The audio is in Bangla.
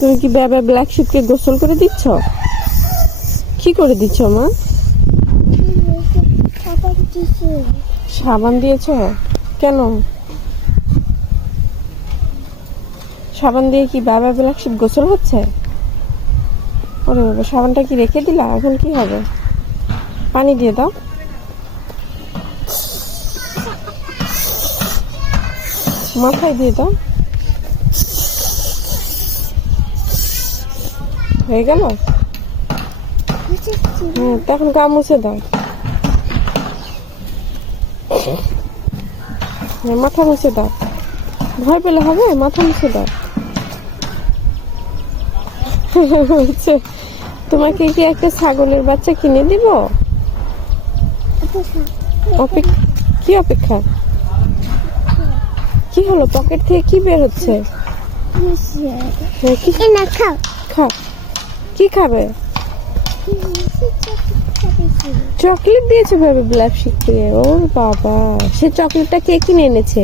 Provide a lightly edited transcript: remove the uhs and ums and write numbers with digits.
তুমি কি বেবে ব্ল্যাক শিপকে গোসল করে দিচ্ছ? কি করে দিচ্ছ মা? সাবান দিয়েছ? কেন? সাবান দিয়ে কি বেবে ব্ল্যাক শিপ গোসল হচ্ছে? ওরে বাবা, সাবানটা কি রেখে দিলা? এখন কি হবে? পানি দিয়ে দাও। মাথায় দিয়ে দাও। হয়ে গেল? তখন গা মুছে দাও। মাথা মুছে দাও। ভয় পেলে হবে? মাথা মুছে দাও। তোমাকে কি একটা ছাগলের বাচ্চা কিনে দিব? কি অপেক্ষা? কি হলো? পকেট থেকে কি বের হচ্ছে? খাও। কি খাবে? চকলেট দিয়েছে ভাবে ব্ল্যাক শিপকে। ওর বাবা, সে চকলেটটা কে কিনে এনেছে?